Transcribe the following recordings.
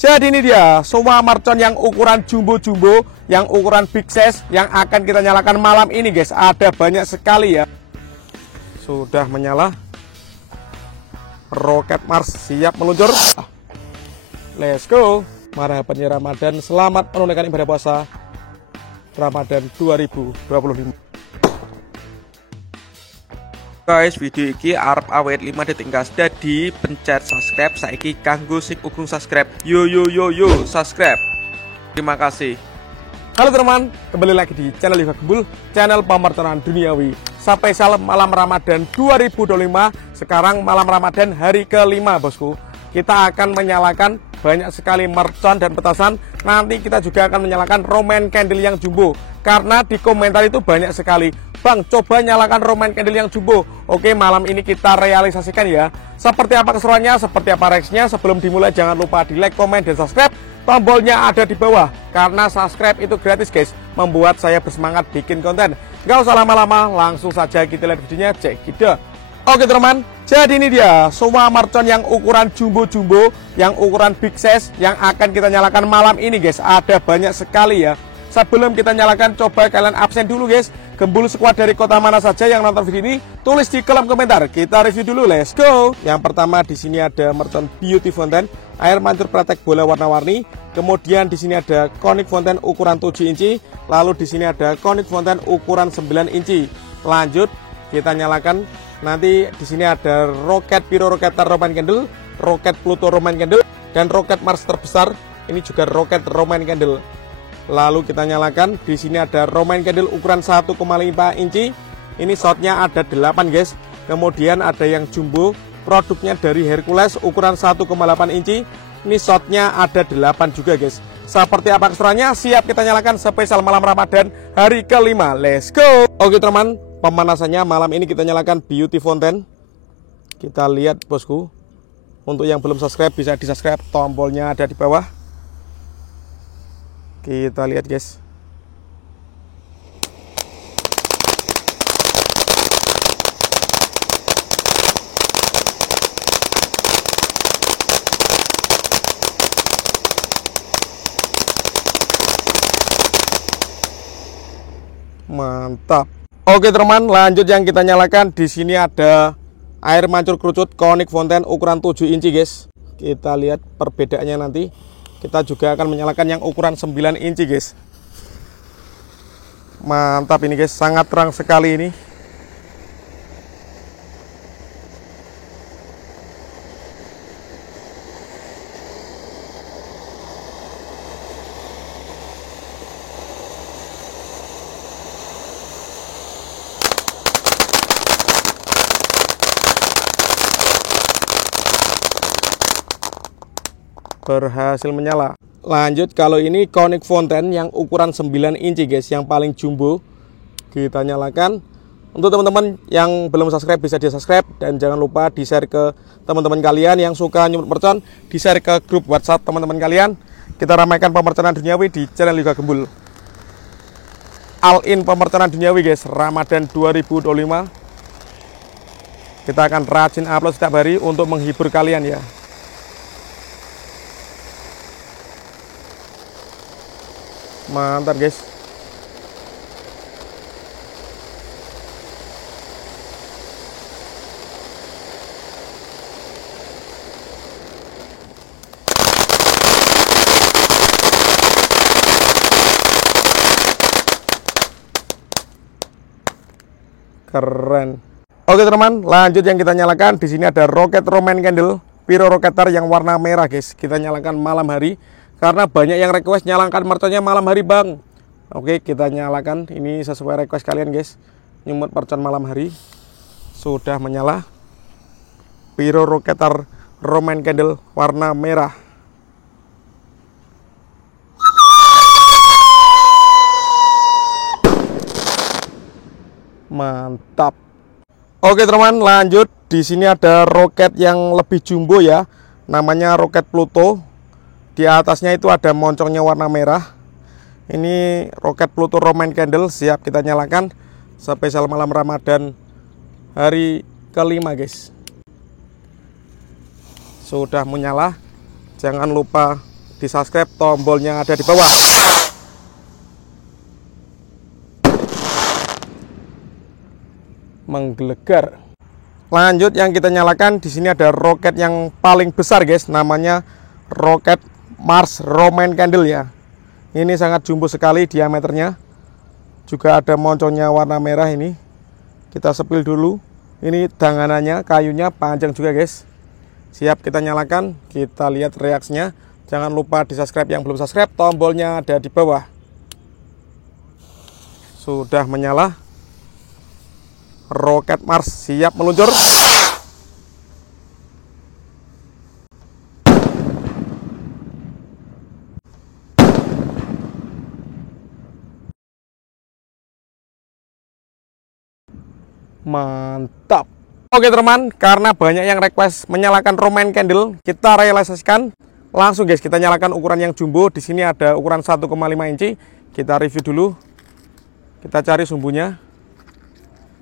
Jadi ini dia semua mercon yang ukuran jumbo-jumbo, yang ukuran big size yang akan kita nyalakan malam ini guys. Ada banyak sekali ya. Sudah menyala. Roket Mars siap meluncur. Let's go. Marhaban ya Ramadan. Selamat menunaikan ibadah puasa Ramadan 2025. Guys, video ini arep awet 5 detik gas. Jadi pencet subscribe saiki kanggo sing ugung subscribe. Yo subscribe. Terima kasih. Halo teman, kembali lagi di channel Liva Gembul, channel pemertonan duniawi. Sampai salam malam Ramadan 2025. Sekarang malam Ramadan hari ke-5 bosku. Kita akan menyalakan banyak sekali mercon dan petasan. Nanti kita juga akan menyalakan Roman candle yang jumbo. Karena di komentar itu banyak sekali, Bang, coba nyalakan Roman candle yang jumbo. Oke, malam ini kita realisasikan ya. Seperti apa keseruannya, seperti apa reaksinya. Sebelum dimulai jangan lupa di like, komen, dan subscribe. Tombolnya ada di bawah. Karena subscribe itu gratis guys. Membuat saya bersemangat bikin konten. Gak usah lama-lama, langsung saja kita lihat videonya. Cek kita. Oke teman, jadi ini dia semua mercon yang ukuran jumbo-jumbo, yang ukuran big size yang akan kita nyalakan malam ini guys. Ada banyak sekali ya. Sebelum kita nyalakan, coba kalian absen dulu guys. Gembul squad dari kota mana saja yang nonton video ini, tulis di kolom komentar. Kita review dulu, let's go. Yang pertama di sini ada mercon Beauty Fountain, air mancur praktek bola warna-warni. Kemudian di sini ada Conic Fountain ukuran 7 inci. Lalu di sini ada Conic Fountain ukuran 9 inci. Lanjut kita nyalakan. Nanti di sini ada roket Pyro Roketer Roman Candle, roket Pluto Roman Candle, dan roket Mars terbesar. Ini juga roket Roman Candle. Lalu kita nyalakan. Di sini ada Roman Candle ukuran 1,5 inci. Ini shotnya ada 8 guys. Kemudian ada yang jumbo, produknya dari Hercules ukuran 1,8 inci. Ini shotnya ada 8 juga guys. Seperti apa keseruannya? Siap kita nyalakan spesial malam Ramadan hari ke-5. Let's go. Oke teman, pemanasannya malam ini kita nyalakan Beauty Fountain. Kita lihat bosku. Untuk yang belum subscribe bisa di subscribe. Tombolnya ada di bawah. Kita lihat guys. Mantap. Oke teman, lanjut yang kita nyalakan. Di sini ada air mancur kerucut Conic Fountain ukuran 7 inci guys. Kita lihat perbedaannya nanti. Kita juga akan menyalakan yang ukuran 9 inci guys. Mantap ini guys, sangat terang sekali ini. Berhasil menyala. Lanjut, kalau ini Conic Fountain yang ukuran 9 inci guys, yang paling jumbo. Kita nyalakan. Untuk teman-teman yang belum subscribe bisa di subscribe, dan jangan lupa di share ke teman-teman kalian yang suka nyumut mercon, di share ke grup WhatsApp teman-teman kalian. Kita ramaikan pemerconan duniawi di channel Liva Gembul. All in pemerconan duniawi guys, Ramadan 2025. Kita akan rajin upload setiap hari untuk menghibur kalian ya. Mantap guys. Keren. Oke teman, lanjut yang kita nyalakan. Di sini ada roket Roman Candle Pyro Roketer yang warna merah guys. Kita nyalakan malam hari. Karena banyak yang request nyalakan merconnya malam hari bang. Oke, kita nyalakan. Ini sesuai request kalian guys. Nyumut mercon malam hari. Sudah menyala. Pyro Roketer Roman Candle warna merah. Mantap. Oke teman, lanjut. Di sini ada roket yang lebih jumbo ya. Namanya roket Pluto. Di atasnya itu ada moncongnya warna merah. Ini roket Pluto Roman Candle siap kita nyalakan spesial malam Ramadan hari ke-5 guys. Sudah menyala. Jangan lupa di subscribe, tombolnya ada di bawah. Menggelegar. Lanjut, yang kita nyalakan di sini ada roket yang paling besar guys, namanya roket Mars Roman Candle ya. Ini sangat jumbo sekali diameternya. Juga ada monconnya warna merah ini. Kita sepil dulu. Ini danganannya, kayunya panjang juga guys. Siap kita nyalakan, kita lihat reaksinya. Jangan lupa di subscribe yang belum subscribe, tombolnya ada di bawah. Sudah menyala. Roket Mars siap meluncur. Mantap. Oke teman, karena banyak yang request menyalakan Roman Candle, kita realisasikan langsung guys. Kita nyalakan ukuran yang jumbo. Di sini ada ukuran 1,5 inci. Kita review dulu. Kita cari sumbunya.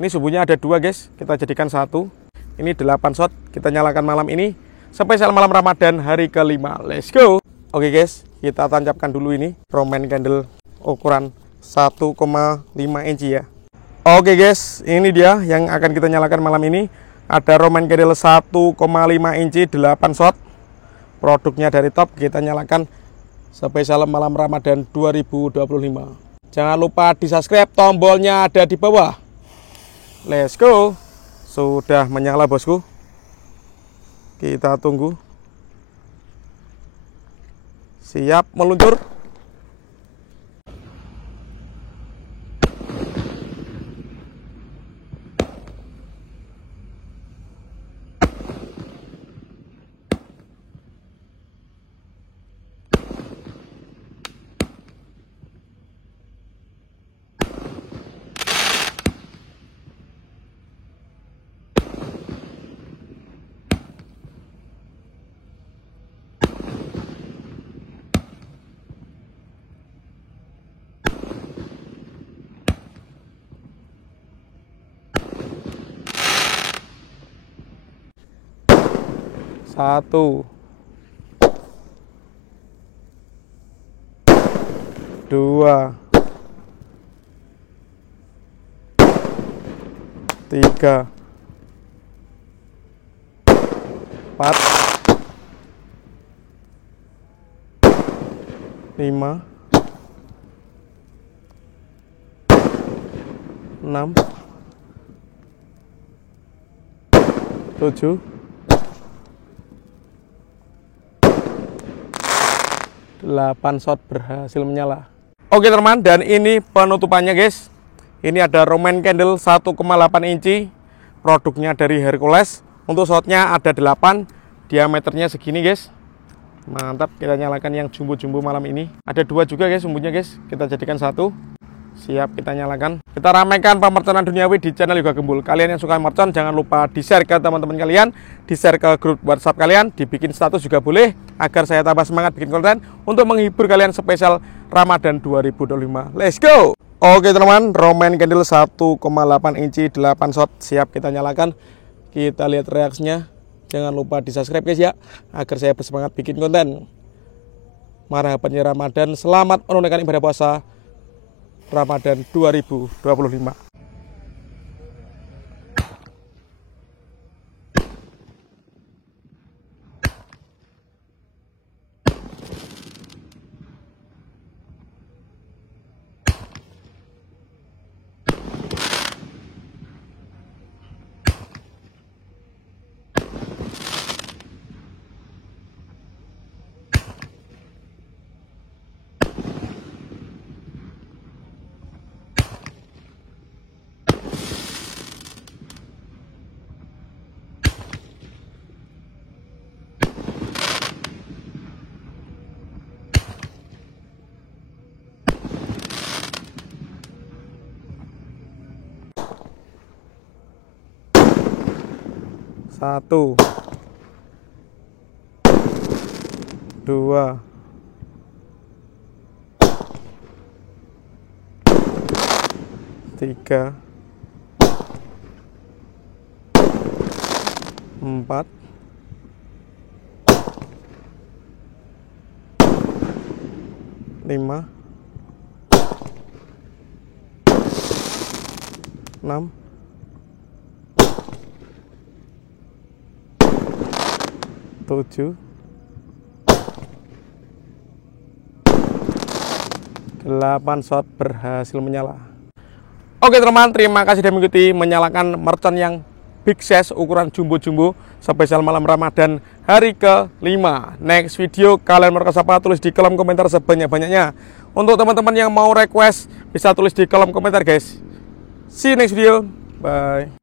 Ini sumbunya ada 2 guys, kita jadikan 1. Ini 8 shot, kita nyalakan malam ini. Spesial malam Ramadan hari ke-5. Let's go. Oke guys, kita tancapkan dulu ini Roman Candle ukuran 1,5 inci ya. Oke guys, ini dia yang akan kita nyalakan malam ini. Ada Roman Candle 1,5 inci 8 shot. Produknya dari top, kita nyalakan spesial malam Ramadan 2025. Jangan lupa di subscribe, tombolnya ada di bawah. Let's go. Sudah menyala bosku. Kita tunggu. Siap meluncur. Satu, 2, 3, 4, 5, 6, 7, 8 shot berhasil menyala. Oke teman, dan ini penutupannya guys. Ini ada Roman Candle 1,8 inci. Produknya dari Hercules. Untuk shotnya ada 8. Diameternya segini guys. Mantap, kita nyalakan yang jumbo-jumbo malam ini. Ada 2 juga guys sumbunya guys. Kita jadikan 1. Siap kita nyalakan. Kita ramaikan pemerconan duniawi di channel Yoga Gembul. Kalian yang suka mercon jangan lupa di-share ke teman-teman kalian, di-share ke grup WhatsApp kalian, dibikin status juga boleh agar saya tambah semangat bikin konten untuk menghibur kalian spesial Ramadan 2025. Let's go. Oke teman, Roman Candle 1,8 inci 8 shot siap kita nyalakan. Kita lihat reaksinya. Jangan lupa di-subscribe guys ya agar saya bersemangat bikin konten. Marhaban Ramadan, selamat menunaikan ibadah puasa Ramadan 2025. Satu, 2, 3, 4, 5 6 7 8 shot berhasil menyala. Oke teman, terima kasih sudah mengikuti menyalakan merchant yang big size ukuran jumbo-jumbo spesial malam Ramadan hari ke-5. Next video kalian mau request apa, tulis di kolom komentar sebanyak-banyaknya. Untuk teman-teman yang mau request bisa tulis di kolom komentar guys. See you next video. Bye.